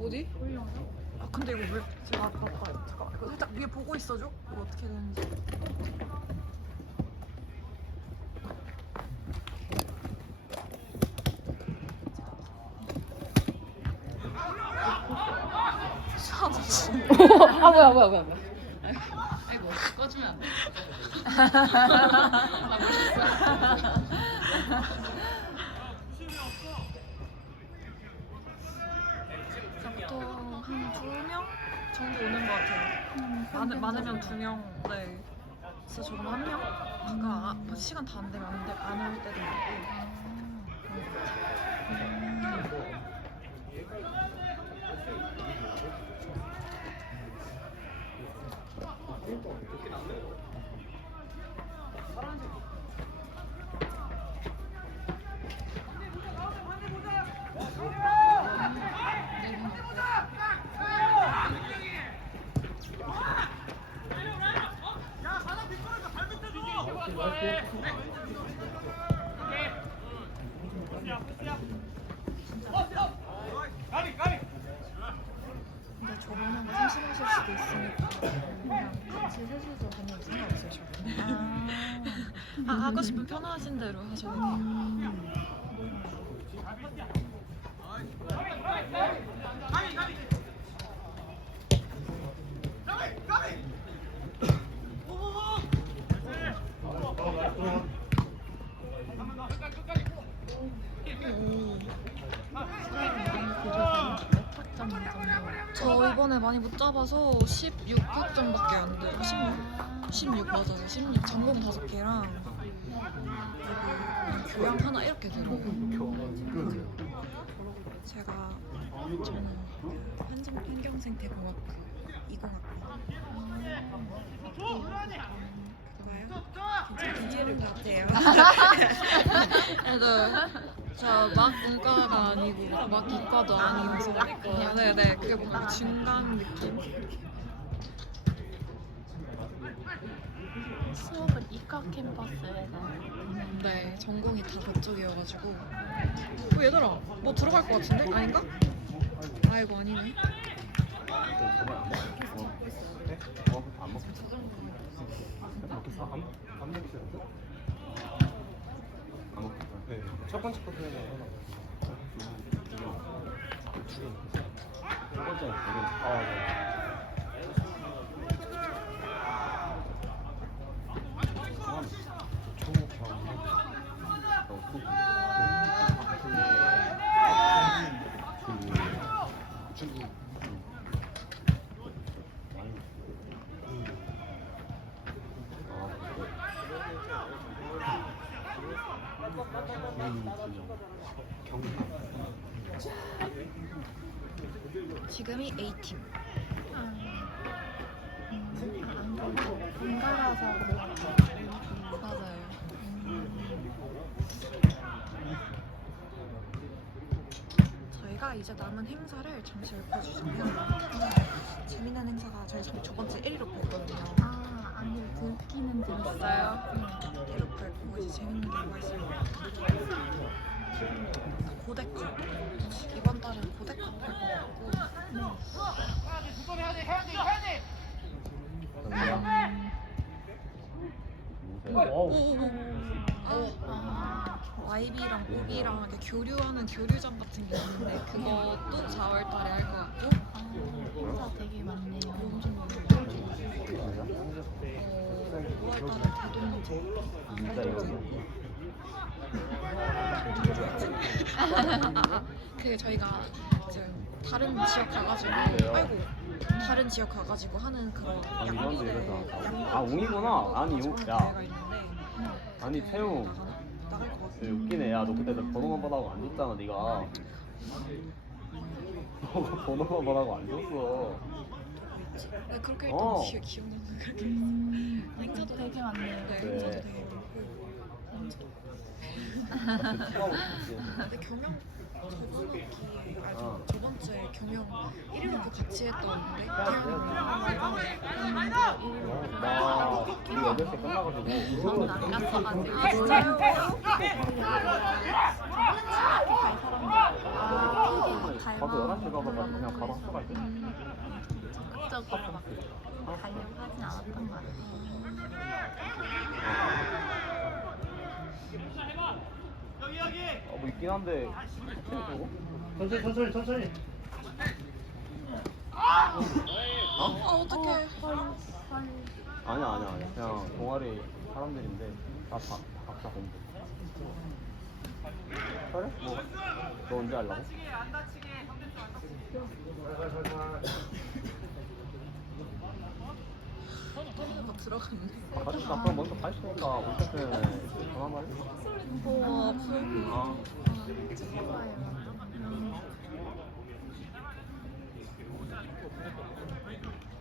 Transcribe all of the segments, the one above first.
어디? 아 근데 이거 왜 제가 아 바빠 잠깐 이거 살짝 위에 보고 있어줘 이거 어떻게 되는지 아 뭐야 뭐야 뭐야 뭐야. 아이고 꺼주면 안 돼. 보통 한 두 명 정도 오는 것 같아요. 많, 많으면 두 명, 네. 진짜 적으면 한 명? 그러니까 아, 뭐 시간 다 안 되면 안, 돼, 안올 때도 있고. 그런 것 같아요. 근데 저번에 수도 있으니까 그냥 같이 셋이서 보면 상관없어요 저는. 아, 하고 싶은 편하신 대로 하셔도 돼요. 저 이번에 많이 못 잡아서 16학점밖에 안 돼요. 16? 16 맞아요. 16 전공 다섯 개랑 그리고 교양 하나 이렇게 되고 제가 저는 환경 환경생태공학부 이공학부 그래도 저막 문과가 아니고 막 이과도 아니면서 네네 그게 뭔가 중간 느낌. 수업은 이과 캠퍼스에서 네 전공이 다 그쪽이어가지고. 어 얘들아 뭐 들어갈 것 같은데 아닌가? 아이고 아니네. 안 먹겠어? 안, 안? 네. 아, 네. 지금이 A 팀. 본가라서 맞아요. 저희가 이제 남은 행사를 잠시 읊어주자면 재미난 행사가 저희 저- 저번 주 1위로 했거든요. 아 아니 듣기는 들었어요. 1위로 고 이제 재밌는 게 뭐가 있어요? 고데컵. 이번 달은 고데컵 할것 같고 YB랑 오비랑 이렇게 교류하는 교류전 같은 게 있는데 그것도 4월 달에 할 것 같고 아 행사 되게 많네요. 어, 5월 달에 대동제 그 저희가 지금 다른 지역 가가지고 아이고 다른 지역 가가지고 하는 그런 아니, 양미대 이런데 이래서. 양미대 아, 웅이구나. 아니, 용- 저런 야. 있는데 아니, 그 태용. 나가- 나갈 것 같아. 야, 웃기네. 야, 너 그때 내 번호만 받아고 안 줬잖아, 네가. 너가 번호만 받아고 안 줬어. 네, 그렇게 일단 어. 기억 기억나는 그렇게 음, 행사도 되게 많네요. 네, 네. 행사도 되게 많고 근데 경영 저번 학기에 아니 저- 어. 저번 주에 경영 1위로 같이 했던데 나 우리 8시 끝나가지고. 저는 안 갔어가지고. 아 진짜요? 화장실 가봐가 그냥 바로 학교 갈 때. 적극적으로 막 가려고 하진 않았던 것 같아요. 어, 뭐 있긴 한데. 천천히 천천히 천천히. 아 어? 어떡해 아니야 아니야 아니야. 그냥 동아리 사람들인데 다 다, 각자 공부. 그래? 뭐, 너 언제 하려고? 뭐 들어갔네 아, 그럼 먼저 가 있으니까 올 때는 전화 말해. 아프고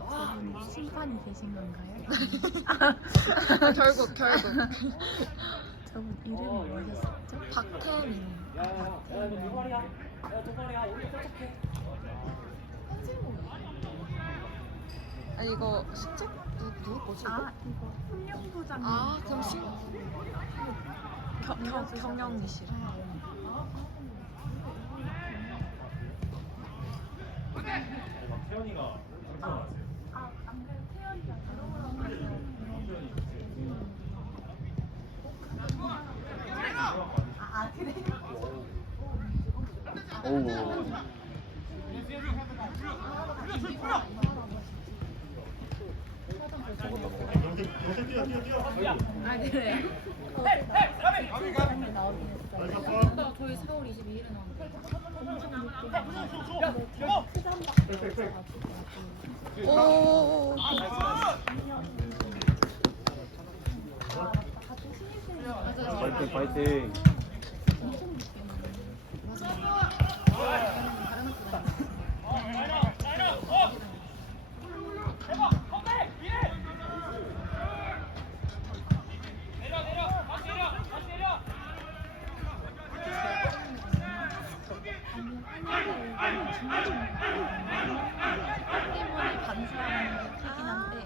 아, 저분 심판이 되신 건가요? 결국 결국 저분 이름이 뭐였었죠? 박태민 아 이거 숙제? 누, 누구 이거? 아 이거 훈련부장. 아 그럼 시... 경, 경, 경영이실 오. 아 그래요? 나오긴 했어요. 나 저희 4월 22일에 나왔는데 오 파이팅 파이팅. 때문에 반사하는 게 크긴 한데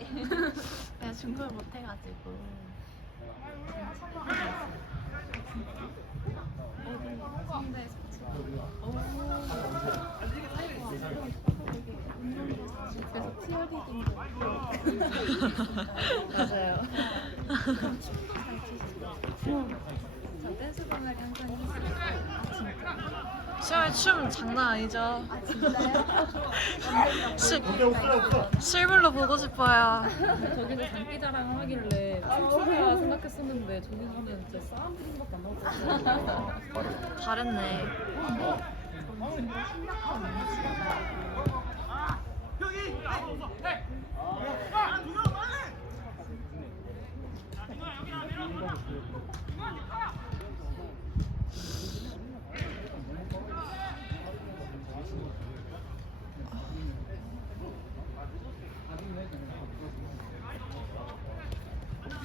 내가 중국을 못해가지고 그래서 맞아요. 춤도 잘 추시고 저 댄스 동아리 항상 했어요. 아 진짜? 시원이 춤 장난 아니죠? 아 진짜요? 실, 실물로 보고 싶어요 저기서 장기 자랑 하길래 춤추야 생각했었는데 저기 가면 진짜 싸움 부림밖에 안 나오더라고요 잘했네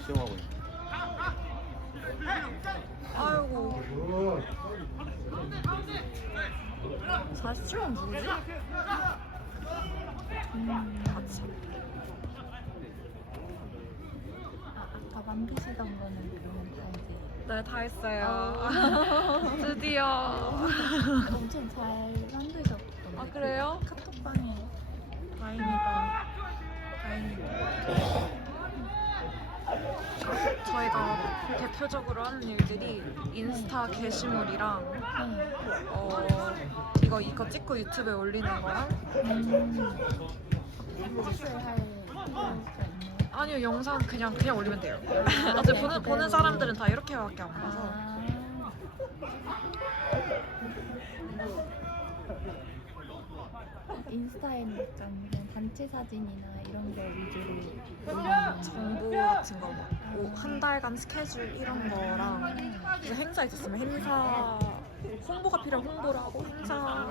시험하고 있네. 아이고 47번 누구지? 음, 아참 아, 아까 만드시던 거는 그러면 다 이제 네, 다 했어요. 드디어. 엄청 잘 만드셨던데 아, 그래요? 카톡방에 다행이다. 다행이다. 저희가 대표적으로 하는 일들이 인스타 게시물이랑 네. 어, 이거 이거 찍고 유튜브에 올리는 거랑 음, 할? 아니요 영상 그냥 그냥 올리면 돼요. 어차피 보는 보는 사람들은 다 이렇게밖에 안 봐서. 아, 인스타에는 약간 그냥 단체 사진이나 이런 거 위주로 정보 같은 거, 뭐, 한 달간 스케줄 이런 거랑 이제 행사 있었으면 행사 홍보가 필요한 홍보를 하고 행사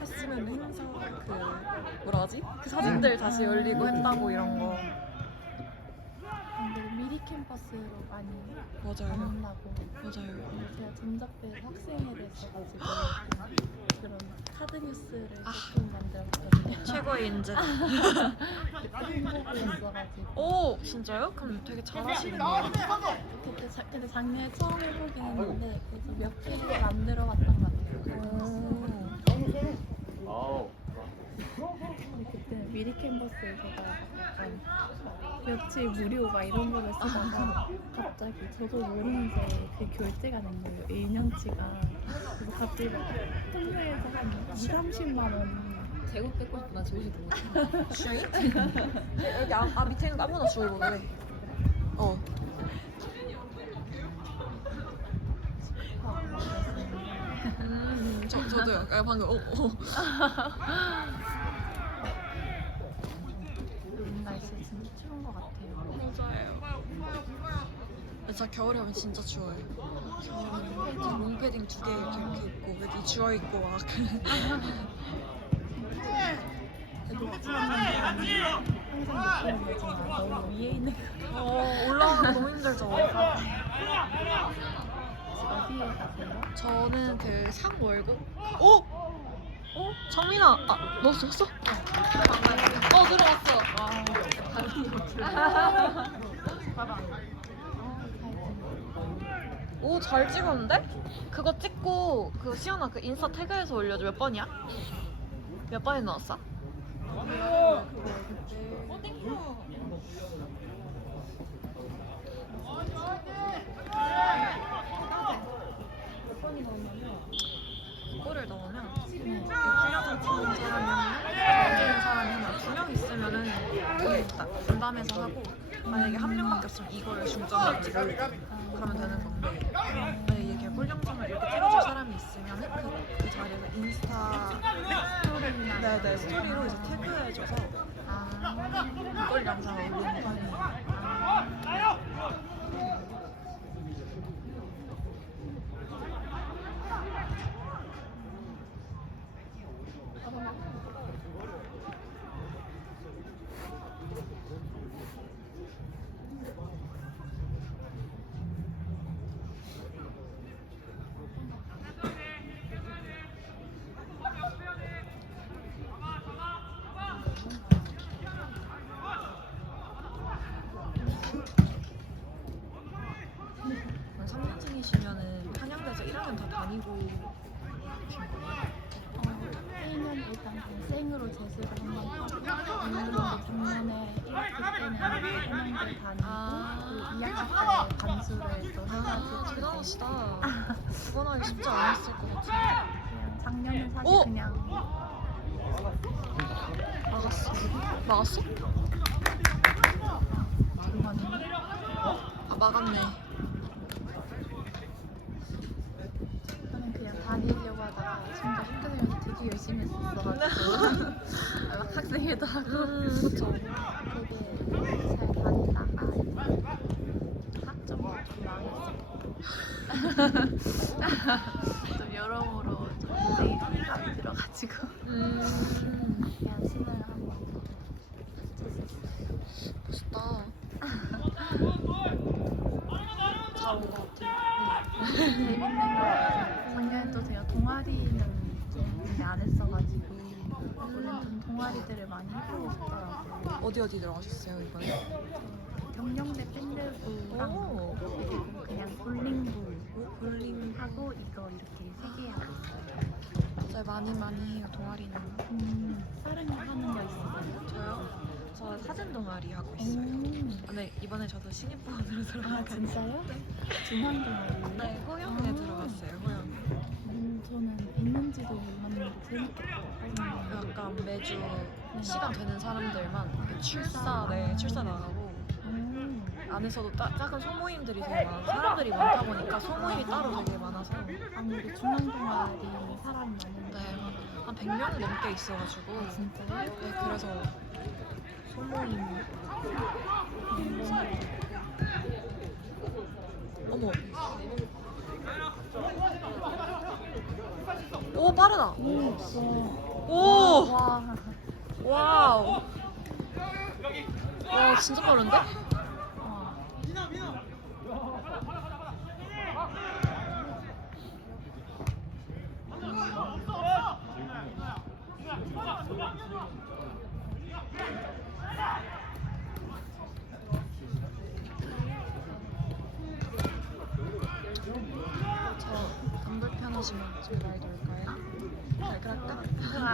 했으면 행사 그 뭐라 하지? 그 사진들 다시 올리고 했다고 이런 거 근데 미리 캠퍼스로 많이 맞아요 만나고 맞아요 제가 전작배에서 학생회 됐어가지고 그런 카드 뉴스를 아. 조금 만들었거든요. 최고의 인재 홍보부였어가지고 오 진짜요? 그럼 되게 잘하시네요 그때 자, 근데 작년에 처음 해보긴 했는데 그래서 몇 개를 만들어 봤던 것 같아요. 오. 아우. 메리 캔버스에서가 약간 며칠 무료 막 이런 거를 쓰다가 갑자기 저도 모르는 새에 그 결제가 된 거예요 1년치가 그래서 갑자기 막 통장에서 한 2, 30만 원 대구 뺏고 싶나 저기서 누구 주영이? 여기 아, 아 밑에 있는 거 아무거나 주워 먹으래. 어. 음, 저 저도요. 아, 방금 어, 어. 요즘 날씨 진짜 추운 것 같아요 맞아요. 진짜 겨울에 오면 진짜 추워요. 겨울에 롱패딩 두 개 이렇게, 이렇게 입고 여기 주워 입고 막. 항상 위에 있는 거어 올라가는 거 너무 힘들죠. 어디에? 저는 그 상 월급. 어? 어? 정민아, 아, 너 썼어? 어 들어갔어 오, 잘 찍었는데? 그거 찍고 그 시연아 그 인스타 태그해서 올려줘. 몇 번이야? 몇 번에 넣었어? 골을 넣으면 치는 사람이랑 던지는 사람이 있으면은 그게 다 분담해서 하고 만약에 한 명밖에 없으면 이걸 중점으로 찍고 그러면 되는 건데. 만약에 이게 골 영상을 이렇게 찍어줄 사람이 있으면은 그, 그 자리에서 인스타 스토리나 네네. 스토리로 이제 태그해줘서 아, 골 영상을 올리는 편이에요. 1학년 다 다니고 계신 거예요? 어, 1년 일단 생으로 재수를 한번 하고 작년에 1학기 때는 한양대 다니고 아. 그 2학기 때 감수를 또 아, 해가지고 대단하시다. 그건 하기 쉽지 않았을 것. 그냥 작년에 사실 오! 그냥 막았어. 막았어? 정관이 아, 막았네. 저는 그냥 다니려고 하다가 진짜 학교생활 되게 열심히 했었어가지고. 막 학생회도 하고. 음, 그쵸. 되게 잘 다니다가 학점도 좀 망했었고 좀 여러모로 좀 인생에 피감이 들어가지고. 음, 그냥 수능을 한번 붙였었어요. 멋있다. 잘 온 것 같아요. 재밌는 거 같아요. 작년에 또 제가 동아리는 좀 근데 안 했어가지고 올해는 좀 동아리들을 많이 해보고 싶더라고요. 어디 어디 들어가셨어요, 이번에? 경영대 밴드부랑 오, 그냥 볼링부 오 볼링. 하고 이거 이렇게 세 개 하고 있어요. 맞아요, 많이 많이 해요, 동아리는. 음, 다른 거 하는 거 있어요? 저요? 저 사진 동아리 하고 있어요. 음. 근데 이번에 저도 신입부원으로 아 들어가가지고. 진짜요? 중앙 동아리. 네, 호영에 아. 들어갔어요, 호영. 음, 저는 있는지도 몰랐는데 재밌겠다. 음. 약간 매주 시간 되는 사람들만 출사, 네, 출사 나가고 음. 안에서도 따, 작은 소모임들이 되게 많아서 사람들이 많다 보니까 소모임이 따로 되게 많아서 아무래도 중앙 동아리 사람이 많은데. 네, 한 100명 넘게 있어가지고 아, 진짜요? 네, 그래서 소모임 어머 오 빠르다 오. 와우 와 진짜 빠른데? 말 걸까요? 말 걸까? 아.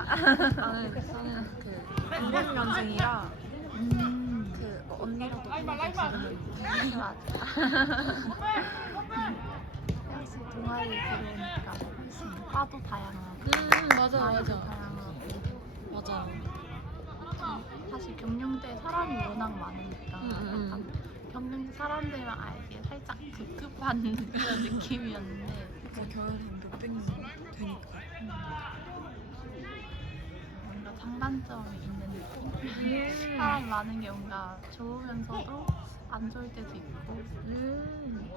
나는 나는 그 00년생이라 음. 그 언니라도 부르는 맞아. 역시 동아리 들어오니까 훨씬 과도 다양하고. 음 맞아 나이도 맞아 다양하고. 맞아 사실 경영대 사람이 워낙 많으니까 음, 음, 약간 경영대 사람들만 알기에 살짝 급급한 그런 느낌이었는데. 그 교회는 몇백 명 되니까 뭔가 장단점이 있는 느낌? 사람이 많은 게 뭔가 좋으면서도 안 좋을 때도 있고. 음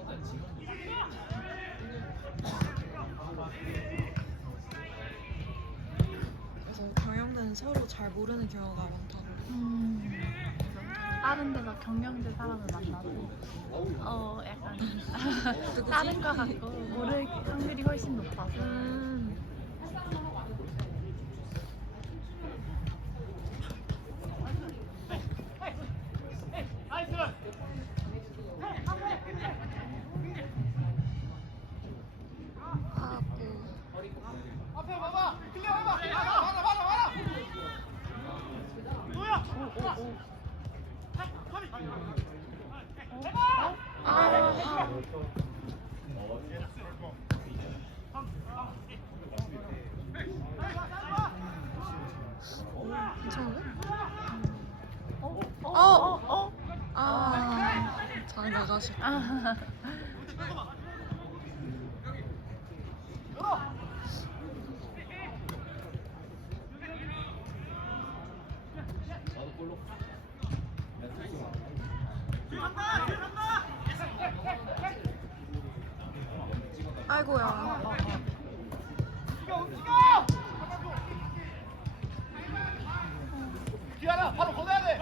그래서 경영대는 서로 잘 모르는 경우가 많다고. 음, 다른 데서 경영대 사람을 만나도 어 약간? 다른 거 같고 모를 확률이 훨씬 높아서. 음 잘 나가시고. 아, 아이고야. 기아라 바로 걷어야 돼.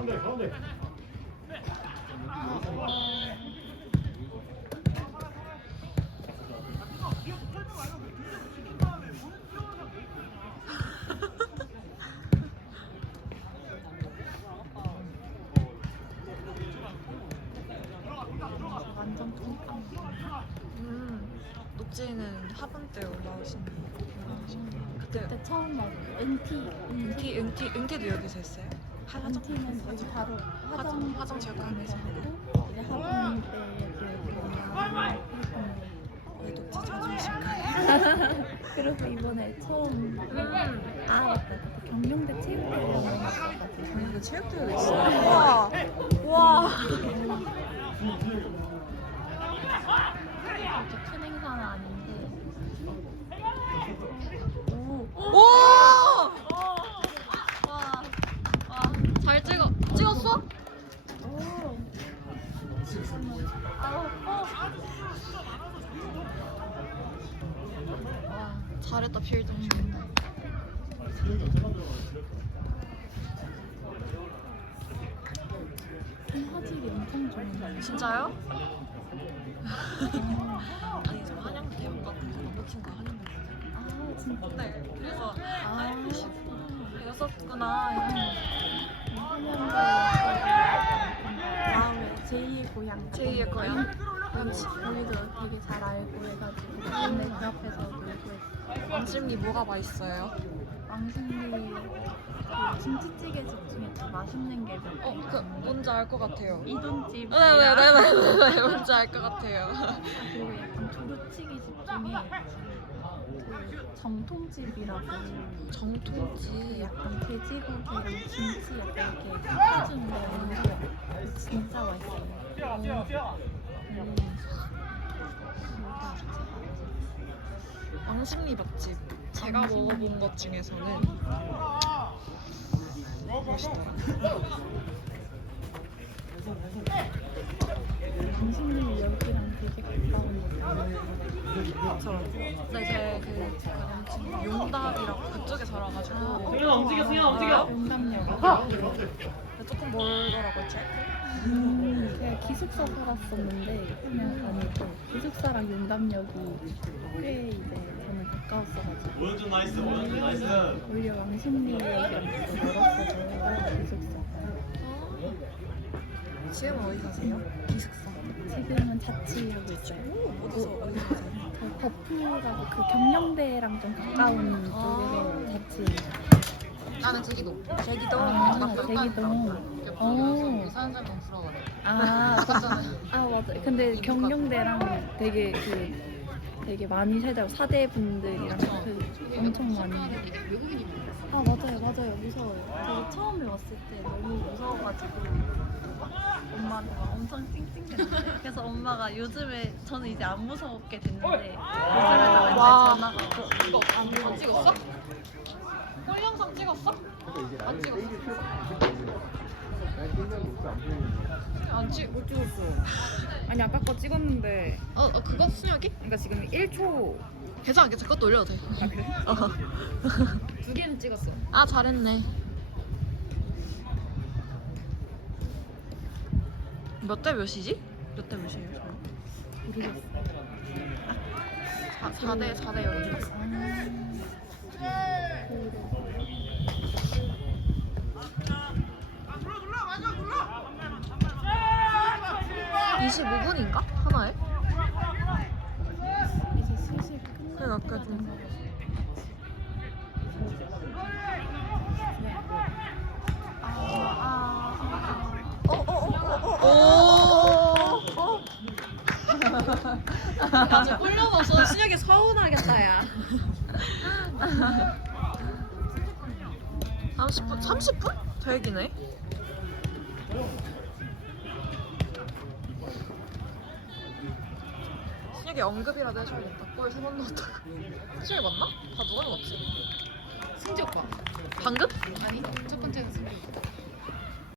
가운데 가운데. 완전 통깡 음, 녹지는 하분 때 올라오신 그때 그때 처음 봤어 NT 응티. 응티 응티도 여기서 했어요? NT는 여기 바로 화정 체육관에서 하고 이제 학원 때 녹지 자존심까지. 그래서 이번에 처음 음, 아 맞다 그때 경영대 나갔거든 저희도 체육대회 있어요. 와, 와. 그렇게 큰 행사는 아닌데 오! 와, 아우, 어. 와, 잘했다 필드. 화질이 엄청 좋은데 진짜요? 아니 저 한양대 대학 같은 거 넘버킹과 한양대. 아 진짜 네, 그래서 아 배웠었구나. 다음에 제2의 고향 제2의 고향. 그렇지 우리도 되게 잘 알고 해가지고 근데 그 앞에서 놀고 했어 왕심리 뭐가 맛있어요? 왕십리 그 김치찌개 집 중에 좀 맛있는 게 어, 그 뭔지 알 것 같아요. 이돈집 네네네네 뭔지 알 것 같아요. 그리고 약간 두루치기 집 중에 그 정통집이라고 정통지. 약간 돼지고기랑 김치 약간 이렇게 섞어주는데 왕심리 맛집. 제가 먹어본 것 중에서는 맛있더라고요. 당신이 여기랑 되게 가까운 저, 네, 제그 그런 친구 용답이라고 그쪽에 살아가지고 승현아 움직여 승현아 움직여. 근데 조금 멀더라고요, 제. 음, 제가 기숙사 살았었는데 그냥 아니고 기숙사랑 용담역이 꽤 이제 저는 가까웠어가지고 오른쪽 나이스 오른쪽 나이스 오히려 왕십리역이랑 더 멀었어서 기숙사. 지금은 어디 사세요? 기숙사. 지금은 자취하고 있어요. 어디서 어디 사세요? 저 버프라고 그 경영대랑 좀 가까운 아. 쪽에서 같이 나는 제기도. 제기도. 아, 막 제기도. 어. 사연설명 들어가네. 아, 아 맞아. 근데 경영대랑 되게 그 되게 많이 살자고 사대 분들이랑 그 엄청 많이. 아 맞아요, 맞아요. 무서워요. 저 처음에 왔을 때 너무 무서워가지고 엄마한테 막 엄청 찡찡댔는데 그래서 엄마가 요즘에 저는 이제 안 무서웠게 됐는데 요즘에도 맨날 와. 전화가 그 이거 안 찍었어? 홀 영상 찍었어? 안 찍었어. 안 찍. 못 찍었어. 아니 아까 거 찍었는데 어, 어 그거 순혁이? 그러니까 지금 1초 괜찮아, 괜찮아. 그것도 올려도 돼. 아 그래? 어. 두 개는 찍었어. 아 잘했네. 몇 대 몇이지? 몇 대 몇이에요? 저희? 모르겠어. 4, 4대 4대 0. 아, 25분인가? 하나에? 이제 슬슬 끝나. 아까 좀 어어어어어어 아직 홀려서 신혁이 서운하겠다 야 30분? 30분? 대기네 신혁이 언급이라도 해줘야겠다 골세 번 넣었다고 신혁이 맞나? 다 누가 넣었지? 승지 오빠. 방금? 아니 첫 번째는 승지.